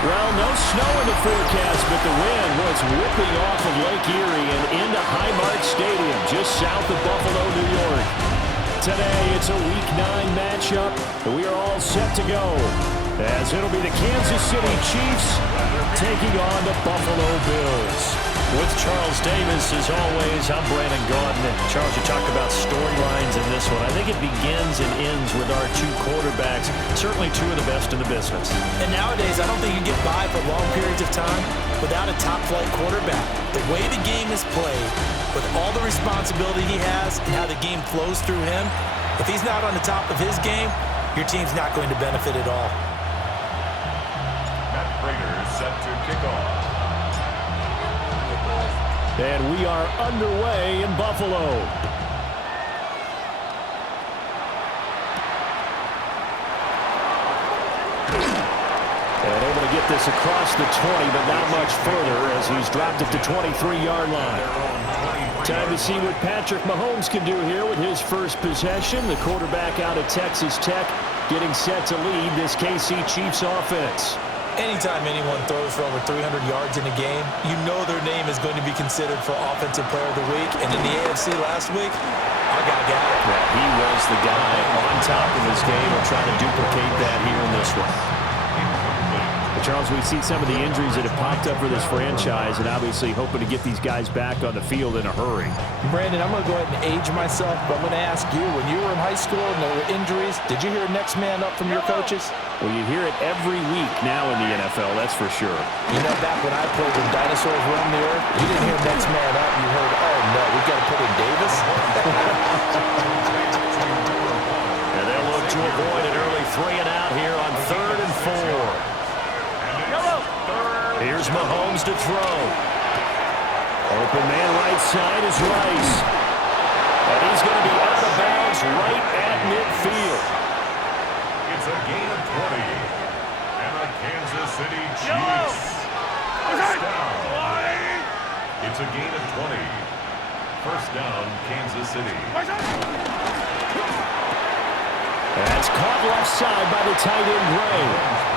Well, no snow in the forecast, but the wind was whipping off of Lake Erie and into Highmark Stadium, just south of Buffalo, New York. Today, it's a Week 9 matchup, and we are all set to go, as it'll be the Kansas City Chiefs taking on the Buffalo Bills. With Charles Davis, as always, I'm Brandon Gaudin. Charles, you talk about storylines in this one. I think it begins and ends with our two quarterbacks, certainly two of the best in the business. And nowadays, I don't think you get by for long periods of time without a top-flight quarterback. The way the game is played, with all the responsibility he has and how the game flows through him, if he's not on the top of his game, your team's not going to benefit at all. Matt Prater set to kick off. And we are underway in Buffalo. And able to get this across the 20, but not much further as he's dropped at the 23-yard line. Time to see what Patrick Mahomes can do here with his first possession. The quarterback out of Texas Tech getting set to lead this KC Chiefs offense. Anytime anyone throws for over 300 yards in a game, you know their name is going to be considered for Offensive Player of the Week. And in the AFC last week, our guy got it. Yeah, he was the guy on top of his game. We'll try to duplicate that here in this one. Charles, we've seen some of the injuries that have popped up for this franchise, and obviously hoping to get these guys back on the field in a hurry. Brandon, I'm going to go ahead and age myself, but I'm going to ask you, when you were in high school and there were injuries, did you hear next man up from your coaches? Well, you hear it every week now in the NFL, that's for sure. You know, back when I played when dinosaurs roamed the earth, you didn't hear next man up. You heard, oh, no, we've got to put in Davis. And they'll look to avoid an early 3 and out here on 3rd and 4. Here's Mahomes to throw. Open man right side is Rice. And he's going to be out of bounds right at midfield. It's a gain of 20. And the Kansas City Chiefs. First down. It's a gain of 20. First down, Kansas City. That's caught left side by the tight end Gray.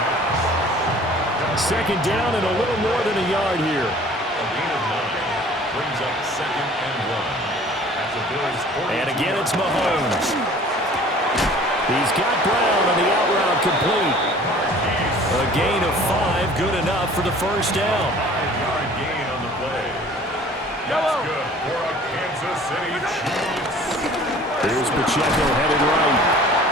Second down and a little more than a yard here. A gain of 9 brings up 2nd and 1 at the Bills' 42. And again, it's Mahomes. He's got Brown on the out route complete. A gain of 5, good enough for the first down. 5-yard gain on the play. That's good for a Kansas City Chiefs. Here's Pacheco headed right.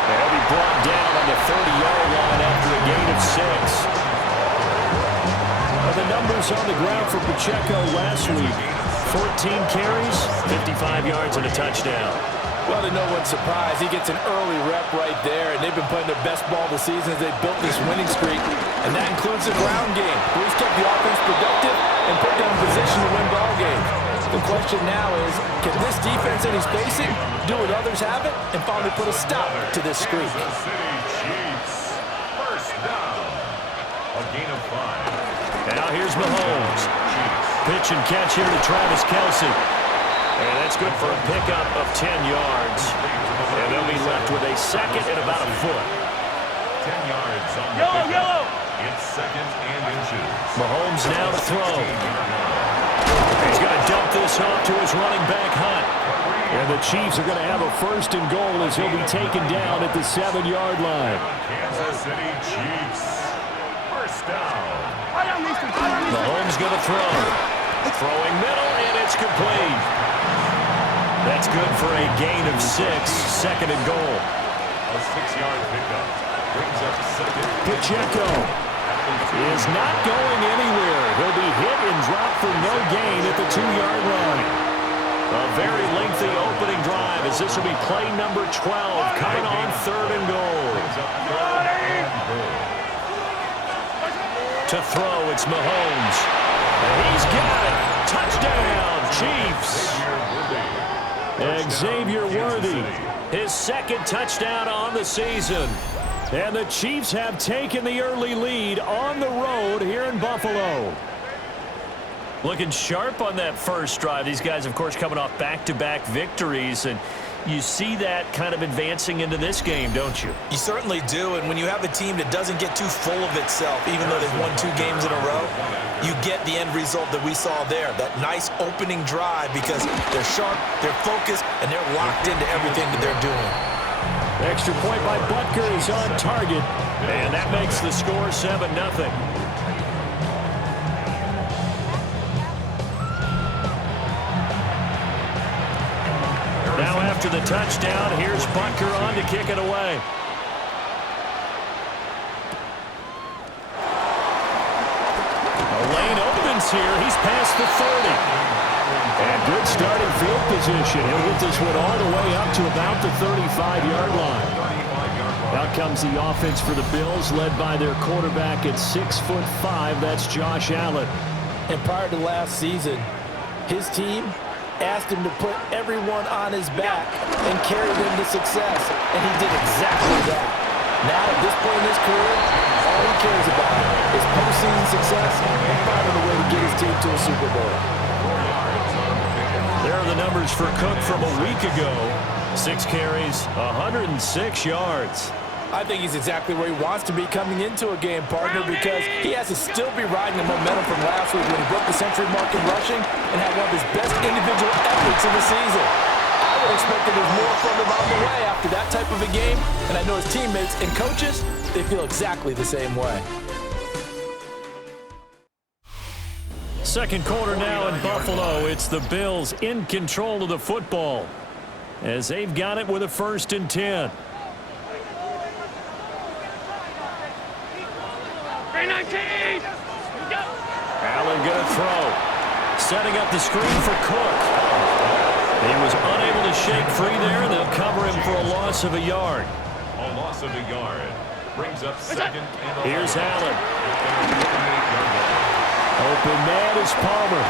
And he'll be brought down on the 30-yard line after a gain of 6. The numbers on the ground for Pacheco last week. 14 carries, 55 yards, and a touchdown. Well, to no one's surprise, he gets an early rep right there, and they've been playing their best ball this season as they built this winning streak, and that includes the ground game. Bruce kept the offense productive and put them in position to win ball games. The question now is, can this defense that he's facing do what others haven't and finally put a stop to this streak? Kansas City Chiefs. First down. A gain of 5. And now here's Mahomes. Pitch and catch here to Travis Kelce. And that's good for a pickup of 10 yards. And they'll be left with a second and about a foot. 10 yards on the pickup. It's 2nd and inches. Mahomes now to throw. He's going to dump this off to his running back, Hunt. And the Chiefs are going to have a 1st and goal as he'll be taken down at the 7-yard line. Kansas City Chiefs. First down. Mahomes going to throw. Throwing middle, and it's complete. That's good for a gain of 6, 2nd and goal. A 6-yard pickup brings up 2nd. Pacheco is not going anywhere. He'll be hit and dropped for no gain at the 2-yard line. A very lengthy opening drive as this will be play number 12 coming on 3rd and goal. To throw, it's Mahomes. And he's got it. Touchdown, Chiefs. Xavier Worthy, his 2nd touchdown on the season. And the Chiefs have taken the early lead on the road here in Buffalo. Looking sharp on that first drive. These guys, of course, coming off back-to-back victories. And You see that kind of advancing into this game, don't you? You certainly do, and when you have a team that doesn't get too full of itself, even though they've won 2 games in a row, you get the end result that we saw there, that nice opening drive because they're sharp, they're focused, and they're locked into everything that they're doing. Extra point by Butker is on target, and that makes the score 7-0. Now after the touchdown, here's Butker on to kick it away. A lane opens here. He's past the 30. And good starting field position. He'll get this one all the way up to about the 35-yard line. Out comes the offense for the Bills, led by their quarterback at 6'5". That's Josh Allen. And prior to last season, his team asked him to put everyone on his back and carry them to success. And he did exactly that. Now, at this point in his career, all he cares about is postseason success and finding a way to get his team to a Super Bowl. There are the numbers for Cook from a week ago. 6 carries, 106 yards. I think he's exactly where he wants to be coming into a game, partner, because he has to still be riding the momentum from last week when he broke the century mark in rushing and had one of his best individual efforts of the season. I would expect that there's more from him on the way after that type of a game, and I know his teammates and coaches, they feel exactly the same way. Second quarter now in Buffalo. It's the Bills in control of the football as they've got it with a 1st and 10. Allen going to throw. Setting up the screen for Cook. He was unable to shake free there, and they'll cover him for a loss of a yard. A loss of a yard. Brings up 2nd and 11. Here's Allen. Open man is Palmer.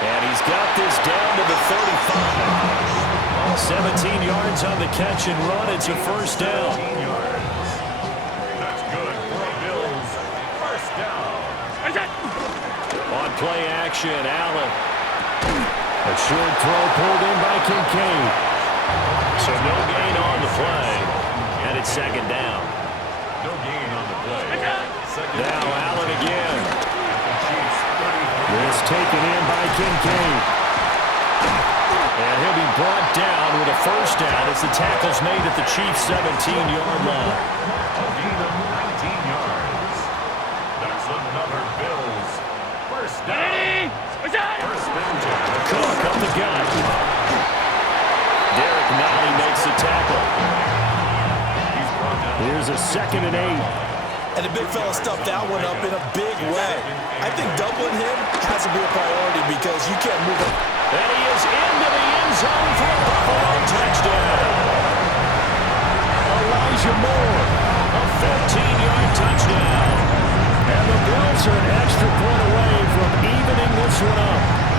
And he's got this down to the 35. 17 yards on the catch and run. It's a 1st down. That's good for the Bills. 1st down. On play action, Allen. A short throw pulled in by Kincaid. So no gain on the play. And it's 2nd down. No gain on the play. Now Allen again. This taken in by Kincaid. And he'll be brought down with a 1st down as the tackle's made at the Chiefs' 17-yard line. A gain of 19 yards. That's another Bills 1st down. 1st and 10. Cook up the gut. Derek Nally makes the tackle. Here's a 2nd and 8. And the big fella stuffed that one up in a big way. I think doubling him has to be a priority because you can't move him. And he is into the end zone for a Buffalo touchdown. Elijah Moore, a 15-yard touchdown. And the Bills are an extra point away from evening this one up.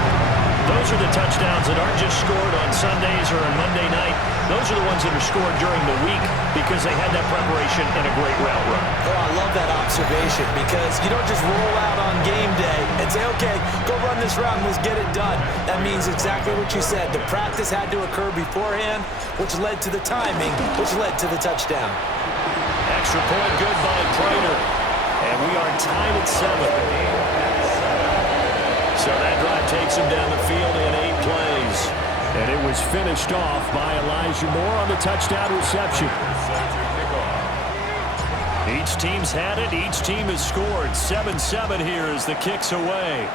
Those are the touchdowns that aren't just scored on Sundays or on Monday night. Those are the ones that are scored during the week because they had that preparation and a great route run. Oh, I love that observation because you don't just roll out on game day and say, okay, go run this route and let's get it done. That means exactly what you said. The practice had to occur beforehand, which led to the timing, which led to the touchdown. Extra point good by Prater. And we are tied at 7. So that drive takes him down the field in 8 plays. And it was finished off by Elijah Moore on the touchdown reception. Each team's had it. Each team has scored. 7-7 here as the kick's away.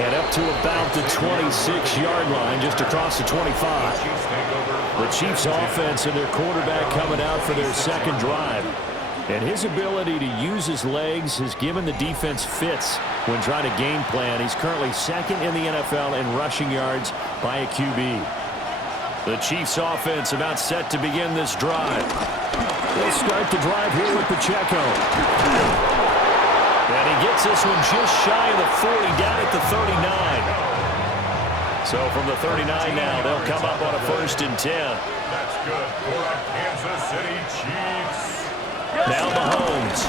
And up to about the 26-yard line, just across the 25. The Chiefs offense and their quarterback coming out for their 2nd drive. And his ability to use his legs has given the defense fits when trying to game plan. He's currently 2nd in the NFL in rushing yards by a QB. The Chiefs offense about set to begin this drive. They'll start the drive here with Pacheco. And he gets this one just shy of the 40, down at the 39. So from the 39 now, they'll come up on a 1st and 10. That's good for the Kansas City Chiefs. Now Mahomes.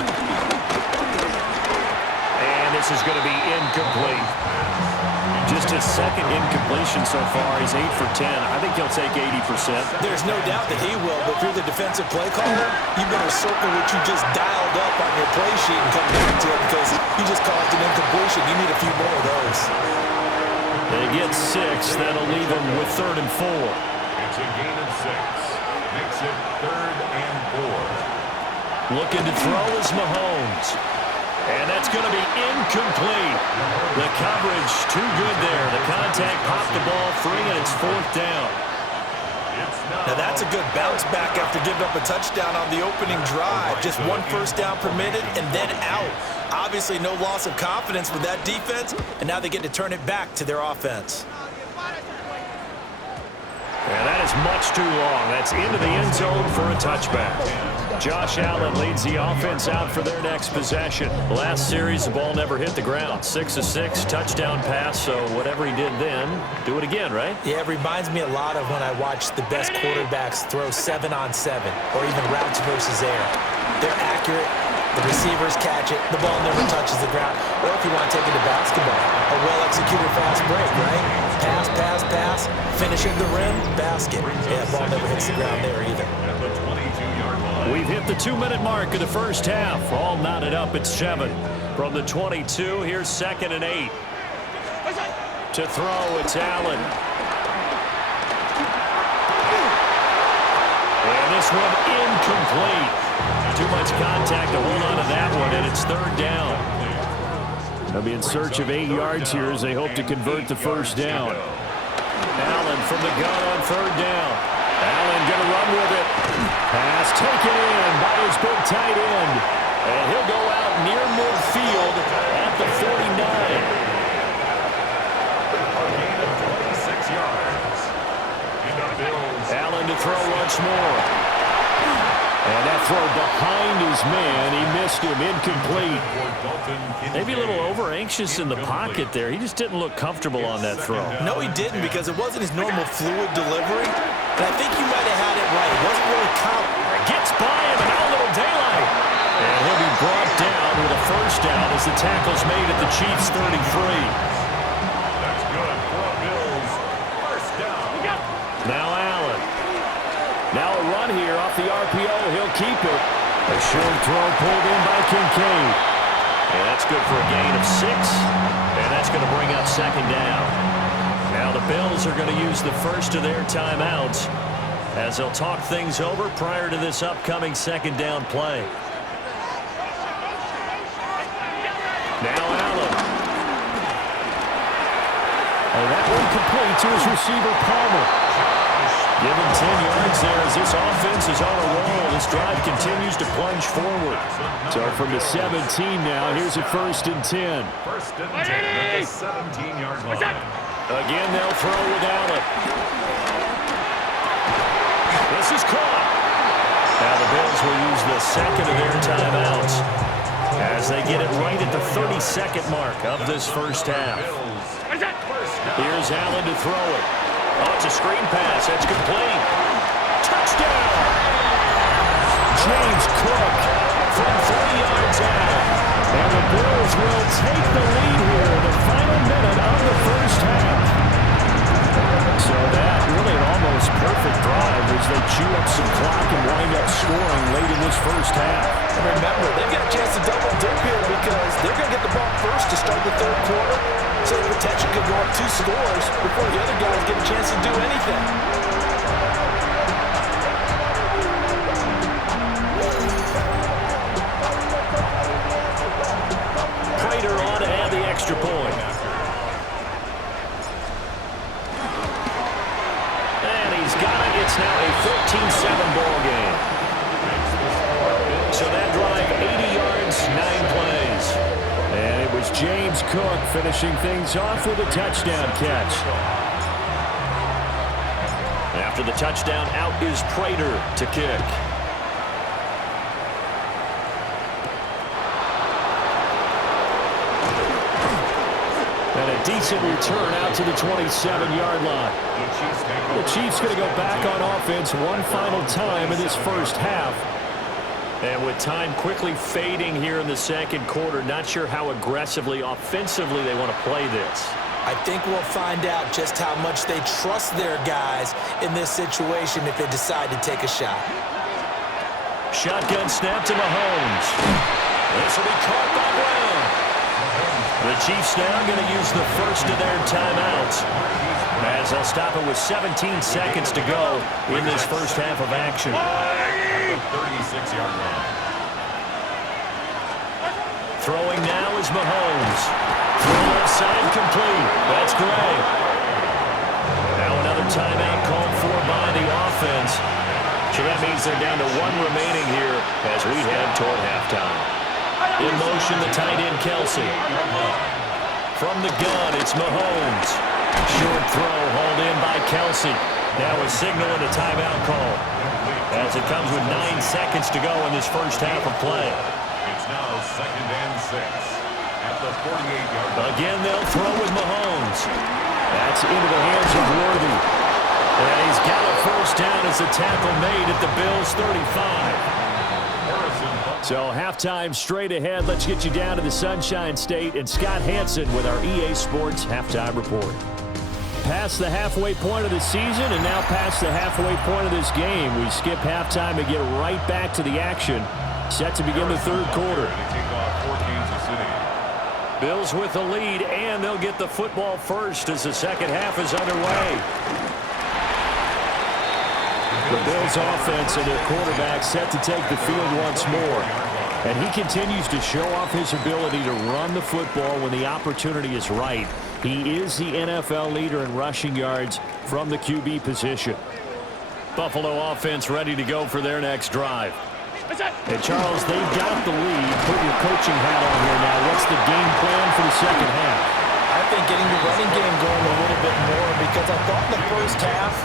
And this is going to be incomplete. Just his second incompletion so far. He's 8 for 10. I think he'll take 80%. There's no doubt that he will, but if you're the defensive play caller, you better circle what you just dialed up on your play sheet and come back to it because you just caused an incompletion. You need a few more of those. They get 6. That'll leave him with 3rd and 4. It's a gain of 6. Makes it 3rd and 4. Looking to throw is Mahomes. And that's going to be incomplete. The coverage too good there. The contact popped the ball free, and it's 4th down. Now that's a good bounce back after giving up a touchdown on the opening drive. Just 1 first down permitted and then out. Obviously no loss of confidence with that defense, and now they get to turn it back to their offense. And that is much too long. That's into the end zone for a touchback. Josh Allen leads the offense out for their next possession. Last series, the ball never hit the ground. 6 of 6, touchdown pass, so whatever he did then, do it again, right? Yeah, it reminds me a lot of when I watched the best quarterbacks throw 7-on-7 or even routes versus air. They're accurate. The receivers catch it. The ball never touches the ground. Or if you want to take it to basketball, a well-executed fast break, right? Pass, pass, pass. Finish at the rim, basket. Yeah, ball never hits the ground there either. We've hit the 2-minute mark of the first half. All knotted up at 7. From the 22, here's 2nd and 8. To throw, it's Allen. And this one incomplete. Too much contact to hold on to that one, and it's 3rd down. They'll be in search of 8 yards here as they hope to convert the first down. Allen from the gun on 3rd down. Allen going to run with it. Pass taken in by his big tight end. And he'll go out near midfield at the 49. A gain of 26 yards. And the Bills. Allen to throw once more. And that throw behind his man. He missed him. Incomplete. Maybe a little over-anxious in the pocket there. He just didn't look comfortable on that throw. No, he didn't because it wasn't his normal fluid delivery. And I think you might have had it right. It wasn't really confident. Gets by him and now a little daylight. And he'll be brought down with a first down as the tackle's made at the Chiefs' 33. That's good for the Bills. First down. Now Allen. Now a run here off the RPO. He'll keep it. A short throw pulled in by Kincaid. And that's good for a gain of 6. And that's going to bring up 2nd down. Now the Bills are going to use the first of their timeouts as they'll talk things over prior to this upcoming 2nd down play. Now Allen. And that one complete to his receiver Palmer. Give him 10 yards there as this offense is on a roll. This drive continues to plunge forward. So from the 17 now, here's a 1st and 10. 1st and 10 at the 17-yard line. Again, they'll throw with Allen. This is caught. Now the Bills will use the 2nd of their timeouts as they get it right at the 32nd mark of this first half. Here's Allen to throw it. Oh, it's a screen pass. That's complete. Touchdown! James Cook from 3 yards out. And the Bills will take the lead here in the final minute of the first half. So that really an almost perfect drive as they chew up some clock and wind up scoring late in this first half. And remember, they've got a chance to double dip here because they're going to get the ball first to start the 3rd quarter. So the potential could go up 2 scores before the other guys get a chance to do anything. Prater on to add the extra point. And he's got it. It's now a 14-7 ball game. So that drive, 80 yards, 9 plays. And it was James Cook finishing things off with a touchdown catch. After the touchdown, out is Prater to kick. And a decent return out to the 27-yard line. The Chiefs going to go back on offense one final time in this first half. And with time quickly fading here in the second quarter, not sure how aggressively, offensively they want to play this. I think we'll find out just how much they trust their guys in this situation if they decide to take a shot. Shotgun snap to Mahomes. This will be caught by Brown. The Chiefs now going to use the first of their timeouts, as they'll stop it with 17 seconds to go in this first half of action. 36-yard line. Throwing now is Mahomes. Throw left side complete. That's Gray. Now another timeout called for by the offense. So that means they're down to one remaining here as we head toward halftime. In motion, the tight end, Kelsey. From the gun, it's Mahomes. Short throw hauled in by Kelsey. Now a signal and a timeout call, as it comes with 9 seconds to go in this first half of play. It's now 2nd and 6 at the 48-yard line. Again, they'll throw with Mahomes. That's into the hands of Worthy. And he's got a first down as the tackle made at the Bills' 35. So halftime straight ahead. Let's get you down to the Sunshine State and Scott Hansen with our EA Sports halftime report. Past the halfway point of the season and now past the halfway point of this game. We skip halftime and get right back to the action. Set to begin the third quarter. Bills with the lead, and they'll get the football first as the second half is underway. The Bills offense and their quarterback set to take the field once more. And he continues to show off his ability to run the football when the opportunity is right. He is the NFL leader in rushing yards from the QB position. Buffalo offense ready to go for their next drive. And Charles, they've got the lead. Put your coaching hat on here now. What's the game plan for the second half? I think getting the running game going a little bit more, because I thought in the first half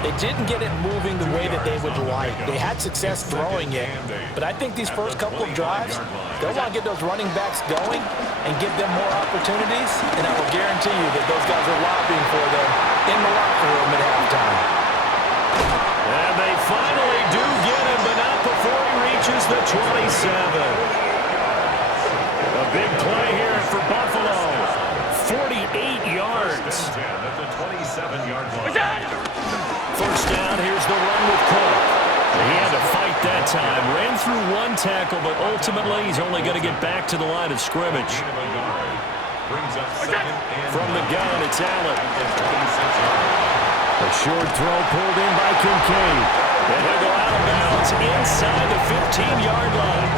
they didn't get it moving the way that they would like. They had success throwing it, but I think these first couple of drives, they'll want to get those running backs going and give them more opportunities, and I will guarantee you that those guys are lobbying for them in the locker room at halftime. And they finally do get him, but not before he reaches the 27. A big play here for Buffalo. 48 yards. First down, here's the run with Cook. He had to fight that time. Ran through one tackle, but ultimately he's only going to get back to the line of scrimmage. From the gun, it's Allen. A short throw pulled in by Kincaid. And he'll go out of bounds inside the 15-yard line.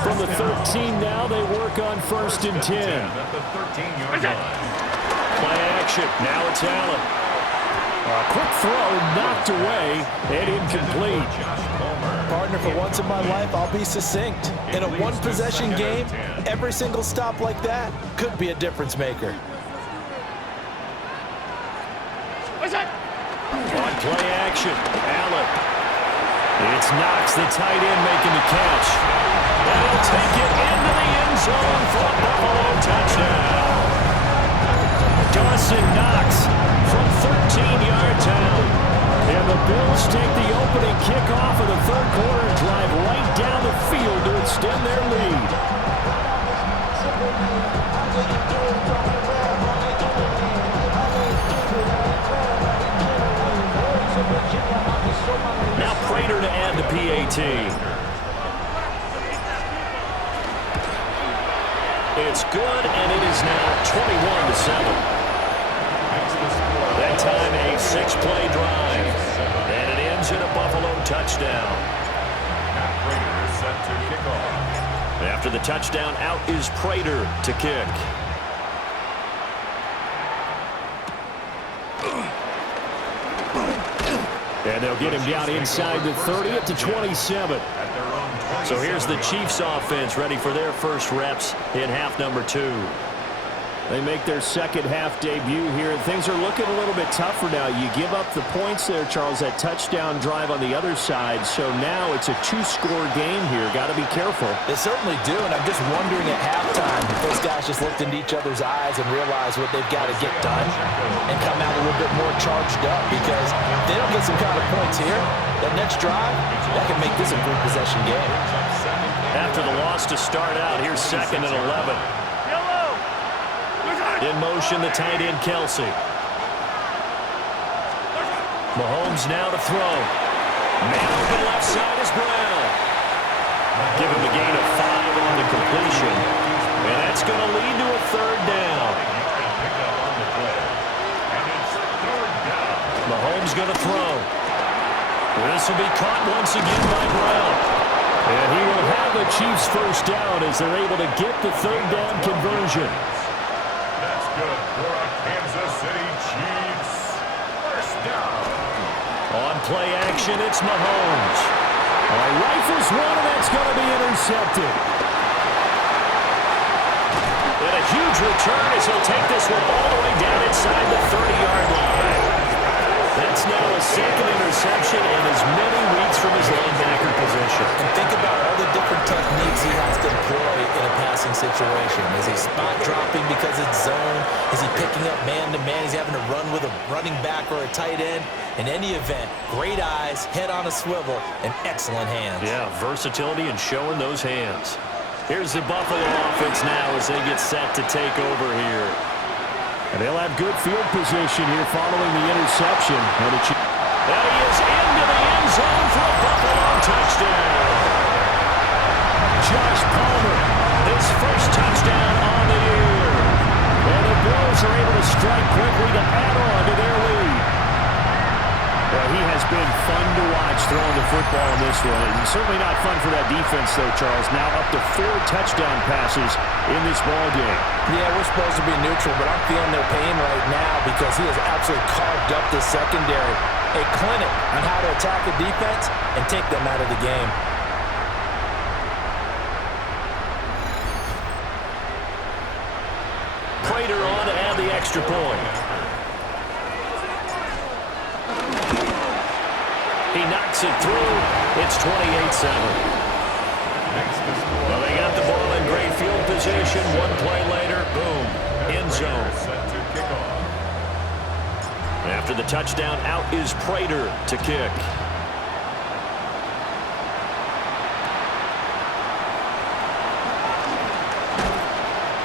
From the 13 now, they work on 1st and 10. Play action. Now it's Allen. A quick throw knocked away and incomplete. Partner, for once in my life, I'll be succinct. In a one-possession game, every single stop like that could be a difference maker. On play action, Allen. It's Knox, the tight end, making the catch. And he'll take it into the end zone for a Buffalo touchdown. Dawson Knox from 13 yards out. And the Bills take the opening kickoff of the third quarter and drive right down the field to extend their lead. Now Prater to add the PAT. It's good, and it is now 21-7. That time a 6-play drive, and it ends in a Buffalo touchdown. Prater is set to kick off. After the touchdown, out is Prater to kick. And they'll get him down inside the 30 at the 27. So here's the Chiefs offense ready for their first reps in half number 2. They make their second half debut here, and things are looking a little bit tougher now. You give up the points there, Charles, that touchdown drive on the other side. So now it's a two-score game here. Got to be careful. They certainly do, and I'm just wondering at halftime if those guys just looked into each other's eyes and realized what they've got to get done and come out a little bit more charged up, because if they don't get some kind of points here, that next drive, that can make this a good possession game. After the loss to start out, here's 2nd and 11. In motion, the tight end, Kelsey. Mahomes now to throw. Man open left side is Brown. Give him a gain of 5 on the completion. And that's going to lead to a 3rd down. Mahomes going to throw. This will be caught once again by Brown. And he will have the Chiefs' first down as they're able to get the 3rd down conversion. That's good for our Kansas City Chiefs. First down. On play action, it's Mahomes. Rifles one, and that's going to be intercepted. And a huge return as he'll take this one all the way down inside the 30-yard line. That's now a 2nd interception and as many weeks from his linebacker position. And think about all the different techniques he has to employ in a passing situation. Is he spot dropping because it's zone? Is he picking up man-to-man? He's having to run with a running back or a tight end. In any event, great eyes, head on a swivel, and excellent hands. Yeah, versatility and showing those hands. Here's the Buffalo offense now as they get set to take over here. And they'll have good field position here following the interception. And he is into the end zone for a Buffalo touchdown. Josh Palmer, his first touchdown on the year. And the Bills are able to strike quickly to add on to their lead. Well, he has been fun to watch throwing the football in this one. And certainly not fun for that defense, though, Charles. Now up to 4 touchdown passes in this ballgame. Yeah, we're supposed to be neutral, but I'm feeling their pain right now because he has absolutely carved up the secondary. A clinic on how to attack a defense and take them out of the game. Prater on to add the extra point. He knocks it through. It's 28-7. Well, they got the ball in great field position. One play later, boom, end zone. After the touchdown, out is Prater to kick.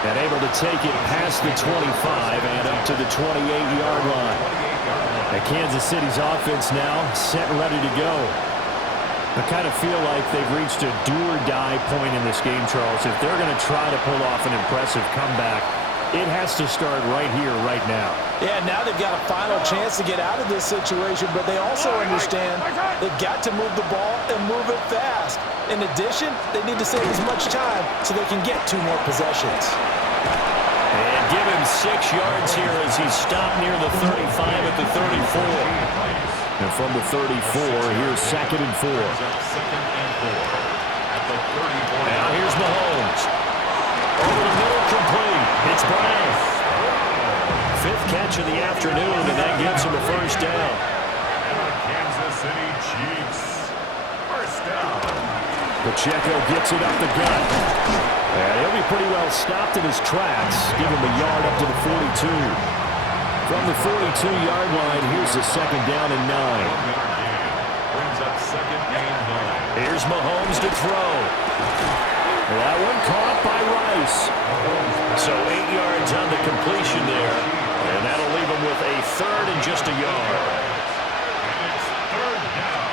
And able to take it past the 25 and up to the 28-yard line. And Kansas City's offense now set and ready to go. I kind of feel like they've reached a do-or-die point in this game, Charles. If they're going to try to pull off an impressive comeback, it has to start right here, right now. Yeah, now they've got a final chance to get out of this situation, but they also understand they've got to move the ball and move it fast. In addition, they need to save as much time so they can get 2 more possessions. And give him 6 yards here as he's stopped near the 35 at the 34. And from the 34, here's 2nd and 4. Now here's Mahomes. Over the middle, complete. It's Brown. 5th catch of the afternoon, and that gives him a first down. And the Kansas City Chiefs. First down. Pacheco gets it up the gut. And he'll be pretty well stopped in his tracks. Give him a yard up to the 42. From the 42-yard line, here's the 2nd down and 9. Brings up 2nd and 9. Here's Mahomes to throw. That one caught by Rice. So 8 yards on the completion there. And that'll leave him with a 3rd and just a yard. And it's 3rd down.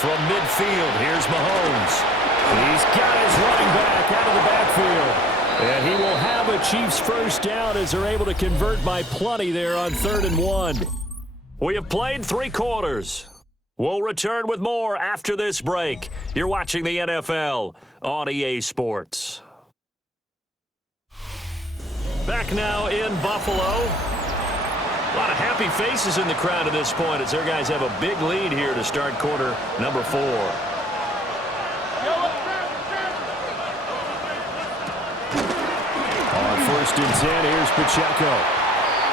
From midfield, here's Mahomes. He's got his running back out of the backfield. And he will have a Chiefs first down as they're able to convert by plenty there on 3rd and 1. We have played 3 quarters. We'll return with more after this break. You're watching the NFL on EA Sports. Back now in Buffalo. A lot of happy faces in the crowd at this point as their guys have a big lead here to start quarter number 4. On 1st and 10. Here's Pacheco.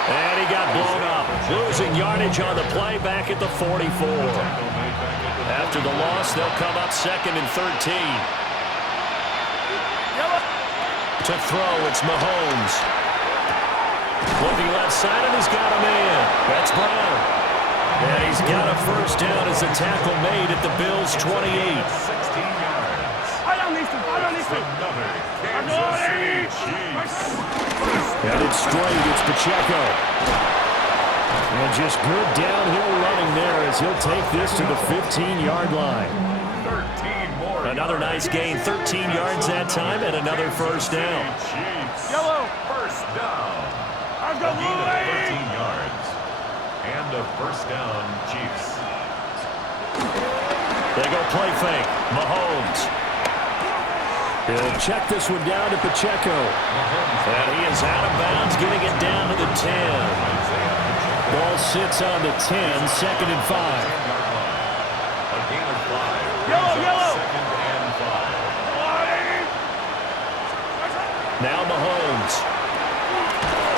And he got blown up. Losing yardage on the play back at the 44. After the loss, they'll come up 2nd and 13. To throw, it's Mahomes. Looking left side, and he's got a man. That's Brown. And he's got a 1st down as a tackle made at the Bills' 28. 16 yards. Another Kansas City Chiefs. And it's straight. It's Pacheco. And just good downhill running there as he'll take this to the 15-yard line. 13 more. Another nice gain. 13 yards that time and another 1st down. Yellow. 1st down. A gain of 13 yards. And a 1st down, Chiefs. They go play fake. Mahomes. He'll check this one down to Pacheco. And he is out of bounds, getting it down to the 10. Ball sits on the 10, 2nd and 5. A gain of 5. Yellow. 2nd and 5. Now Mahomes.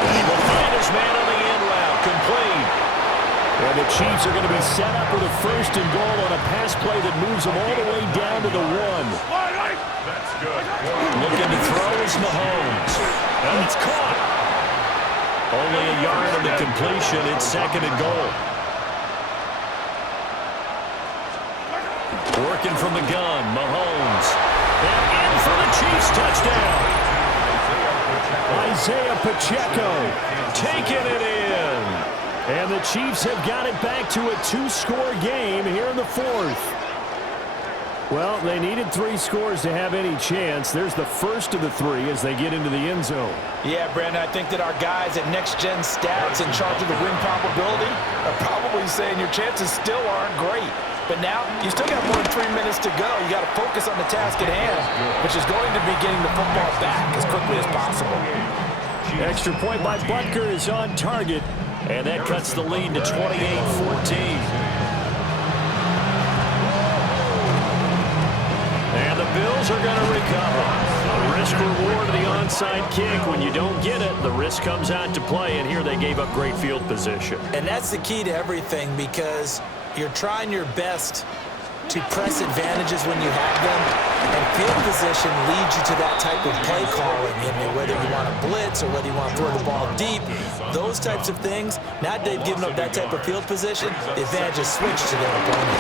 And he will find his man on the end route. Complete. And the Chiefs are going to be set up with a 1st and goal on a pass play that moves them all the way down to the 1. That's good. Looking to throw is Mahomes. And it's caught. Only a yard on the completion. It's 2nd and goal. Working from the gun, Mahomes. And in for the Chiefs touchdown. Isaiah Pacheco taking it in. And the Chiefs have got it back to a 2-score game here in the 4th. Well, they needed 3 scores to have any chance. There's the 1st of the 3 as they get into the end zone. Yeah, Brandon, I think that our guys at Next Gen Stats in charge of the win probability are probably saying your chances still aren't great. But now, you still got more than 3 minutes to go. You got to focus on the task at hand, which is going to be getting the football back as quickly as possible. Extra point by Butker is on target, and that cuts the lead to 28-14. And the Bills are going to recover. A risk-reward of the onside kick. When you don't get it, the risk comes out to play, and here they gave up great field position. And that's the key to everything, because you're trying your best to press advantages when you have them, and field position leads you to that type of play calling, and whether you want to blitz or whether you want to throw the ball deep, those types of things. Now they've given up that type of field position, the advantage is switched to their opponent.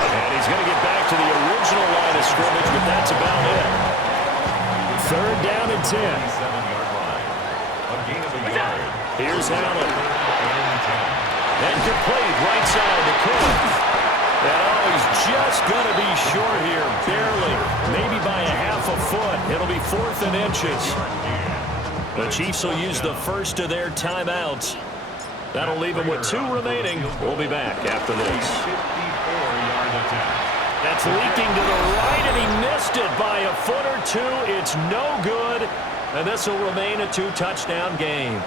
And he's going to get back to the original line of scrimmage, but that's about it. 3rd down and 10. 7-yard line. A gain of a yard. Here's Allen. And complete, right side to Cook. And he's just going to be short here, barely, maybe by a half a foot. It'll be 4th and inches. The Chiefs will use the 1st of their timeouts. That'll leave them with 2 remaining. We'll be back after this. 54-yard attack. That's leaking to the right, and he missed it by a foot or 2. It's no good, and this will remain a 2-touchdown game.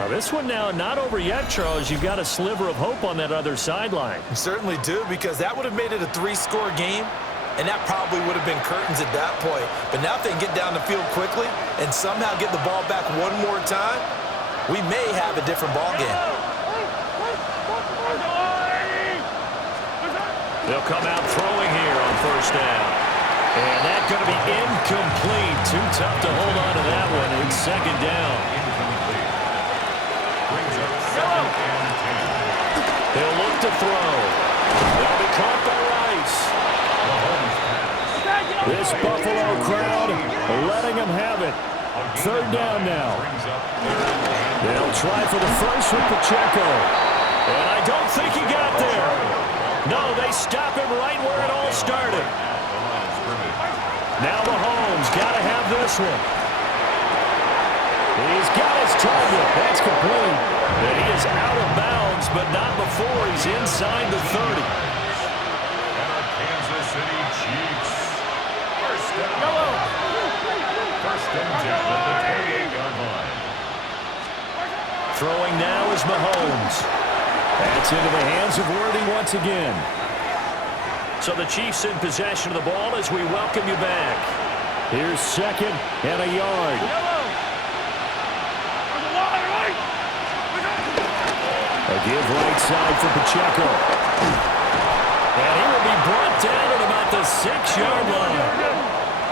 Now this one now not over yet, Charles. You've got a sliver of hope on that other sideline. You certainly do, because that would have made it a 3-score game, and that probably would have been curtains at that point. But now if they can get down the field quickly and somehow get the ball back one more time, we may have a different ball game. They'll come out throwing here on 1st down. And that's going to be incomplete. Too tough to hold on to that one. It's 2nd down. Incomplete. Brings up 2nd and 10. They'll look to throw. They'll be caught by Rice. This Buffalo crowd letting them have it. 3rd down now. They'll try for the 1st with Pacheco. And I don't think he got there. No, they stop him right where it all started. Now Mahomes got to have this one. He's got his target. That's complete. And he is out of bounds, but not before he's inside the 30. And our Kansas City Chiefs. 1st down. 1st and 10 at the 28-yard line. Throwing now is Mahomes. That's into the hands of Worthy once again. So the Chiefs in possession of the ball as we welcome you back. Here's second and a yard. A give right side for Pacheco. And he will be brought down at about the 6-yard line.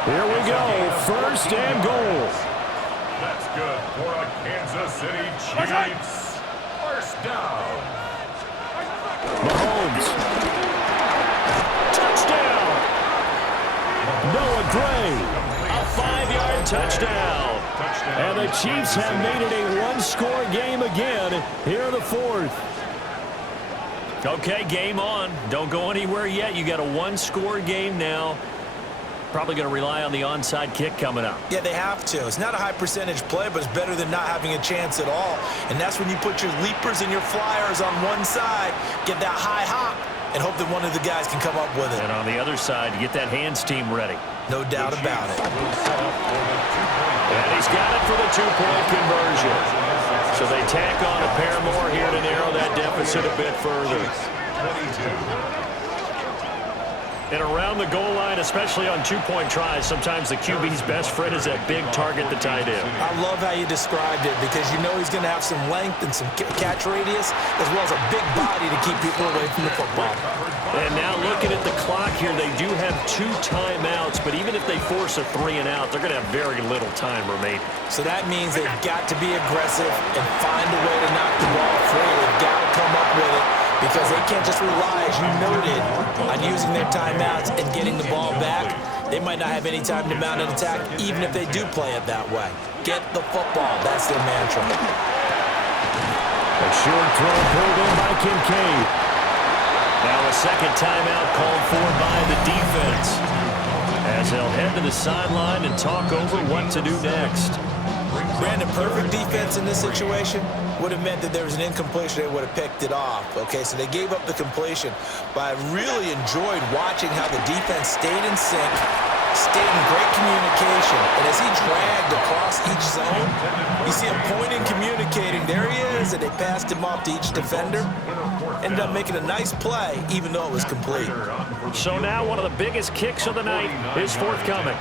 Here we go, first and goal. That's good for a Kansas City Chiefs. First down. Mahomes. Touchdown. Noah Gray. A 5-yard touchdown. And the Chiefs have made it a one-score game again here in the fourth. Okay, game on. Don't go anywhere yet. You got a one-score game now. Probably going to rely on the onside kick coming up. Yeah, they have to. It's not a high percentage play, but it's better than not having a chance at all. And that's when you put your leapers and your flyers on one side, get that high hop, and hope that one of the guys can come up with it. And on the other side, get that hands team ready. No doubt about it. And he's got it for the two-point conversion. So they tack on a pair more here to narrow that deficit a bit further. And around the goal line, especially on two-point tries, sometimes the QB's best friend is that big target, the tight end. I love how you described it because you know he's going to have some length and some catch radius as well as a big body to keep people away from the football. And now looking at the clock here, they do have 2 timeouts, but even if they force a 3 and out, they're going to have very little time remaining. So that means they've got to be aggressive and find a way to knock the ball free. They've got to come up with it, because they can't just rely, as you noted, on using their timeouts and getting the ball back. They might not have any time to mount an attack, even if they do play it that way. Get the football. That's their mantra. A short throw pulled in by Kincaid. Now a second timeout called for by the defense, as they'll head to the sideline and talk over what to do next. Brandon, perfect defense in this situation would have meant that there was an incompletion. They would have picked it off. Okay, so they gave up the completion. But I really enjoyed watching how the defense stayed in sync, stayed in great communication. And as he dragged across each zone, you see him pointing, communicating. There he is, and they passed him off to each defender. Ended up making a nice play, even though it was complete. So now one of the biggest kicks of the night is forthcoming.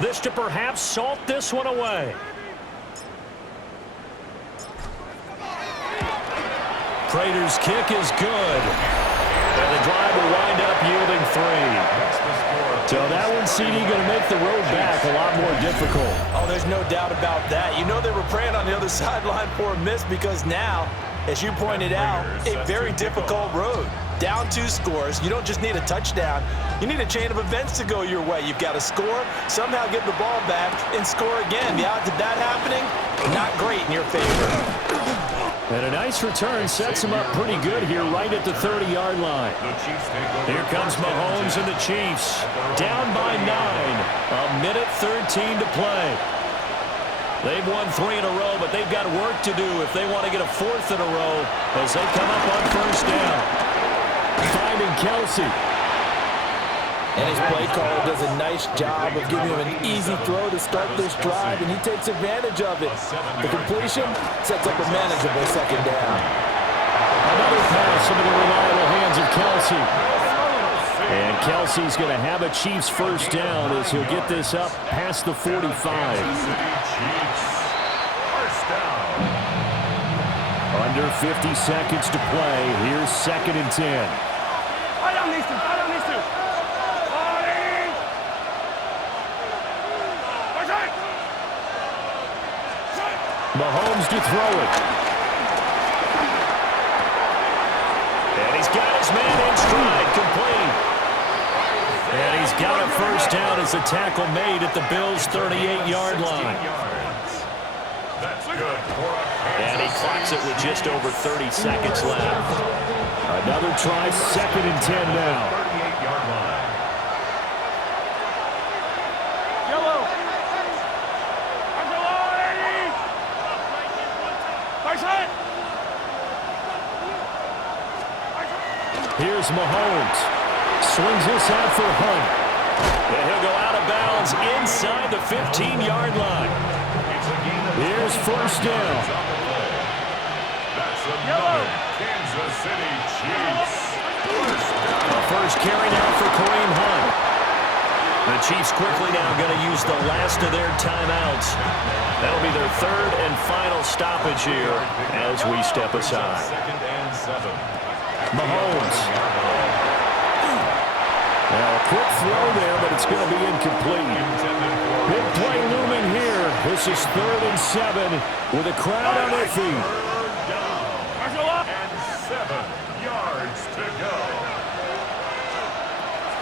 This to perhaps salt this one away. Prater's kick is good. And the drive will wind up yielding 3. So that one, CD, going to make the road back a lot more difficult. Oh, there's no doubt about that. You know they were praying on the other sideline for a miss, because now, as you pointed out, a very difficult road. Down 2 scores. You don't just need a touchdown. You need a chain of events to go your way. You've got to score, somehow get the ball back, and score again. The odds of that happening, not great in your favor. And a nice return sets him up pretty good here right at the 30-yard line. Here comes Mahomes and the Chiefs. Down by 9. A minute 13 to play. They've won 3 in a row, but they've got work to do if they want to get a 4th in a row as they come up on first down. Finding Kelsey. And his play caller does a nice job of giving him an easy throw to start this drive, and he takes advantage of it. The completion sets up a manageable second down. Another pass into the reliable hands of Kelsey. And Kelsey's going to have a Chiefs first down as he'll get this up past the 45. Under 50 seconds to play. Here's 2nd and 10. Mahomes to throw it. And he's got his man in stride, complete. And he's got a first down as the tackle made at the Bills' 38-yard line. And he clocks it with just over 30 seconds left. Another try, 2nd and 10 now. Here's Mahomes. Swings this out for Hunt. And he'll go out of bounds inside the 15-yard line. Here's first down. That's another Kansas City Chiefs. The first carry now for Kareem Hunt. The Chiefs quickly now going to use the last of their timeouts. That'll be their third and final stoppage here as we step aside. Mahomes. Now a quick throw there, but it's going to be incomplete. Big play looming here. This is 3rd and 7 with a crowd on their feet. And 7 yards to go.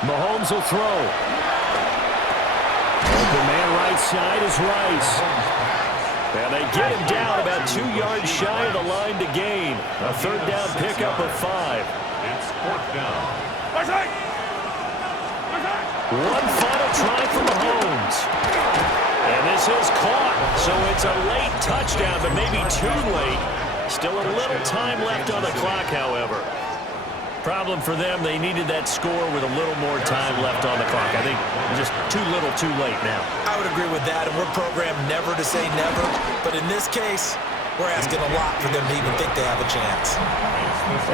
Mahomes will throw. Open man right side is Rice. And they get him down about 2 yards shy of the line to gain. A 3rd down pickup of 5. It's 4th down. One final try for Mahomes. And this is caught. So it's a late touchdown, but maybe too late. Still a little time left on the clock, however. Problem for them, they needed that score with a little more time left on the clock. I think just too little too late now. I would agree with that, and we're programmed never to say never. But in this case, we're asking a lot for them to even think they have a chance.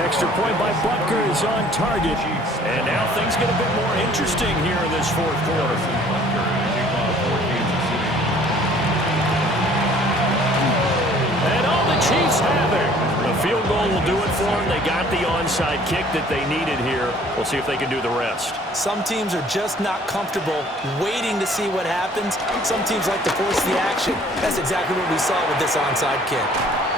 Extra point by Butker is on target. And now things get a bit more interesting here in this 4th quarter. And all the Chiefs have it. The field goal will do it for them. They got the onside kick that they needed here. We'll see if they can do the rest. Some teams are just not comfortable waiting to see what happens. Some teams like to force the action. That's exactly what we saw with this onside kick.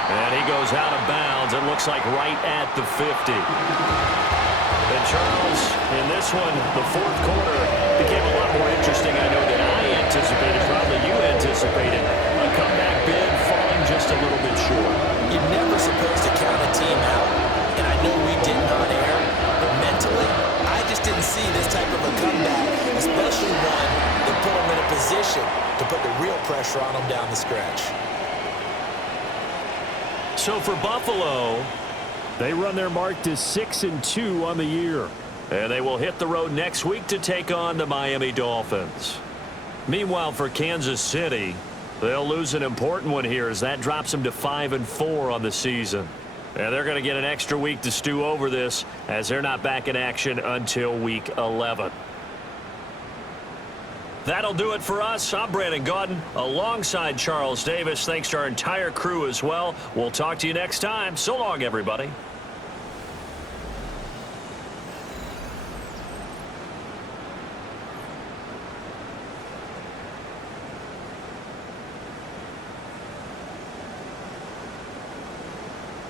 And he goes out of bounds. It looks like right at the 50. And Charles, in this one, the 4th quarter became a lot more interesting. I know that I anticipated, probably you anticipated, a comeback bid falling just a little bit short. You're never supposed to count a team out, and I know we did not air, but mentally, I just didn't see this type of a comeback, especially one that put them in a position to put the real pressure on them down the stretch. So for Buffalo, they run their mark to 6-2 on the year. And they will hit the road next week to take on the Miami Dolphins. Meanwhile, for Kansas City, they'll lose an important one here as that drops them to 5-4 on the season. And they're going to get an extra week to stew over this as they're not back in action until week 11. That'll do it for us. I'm Brandon Gaudin alongside Charles Davis. Thanks to our entire crew as well. We'll talk to you next time. So long, everybody.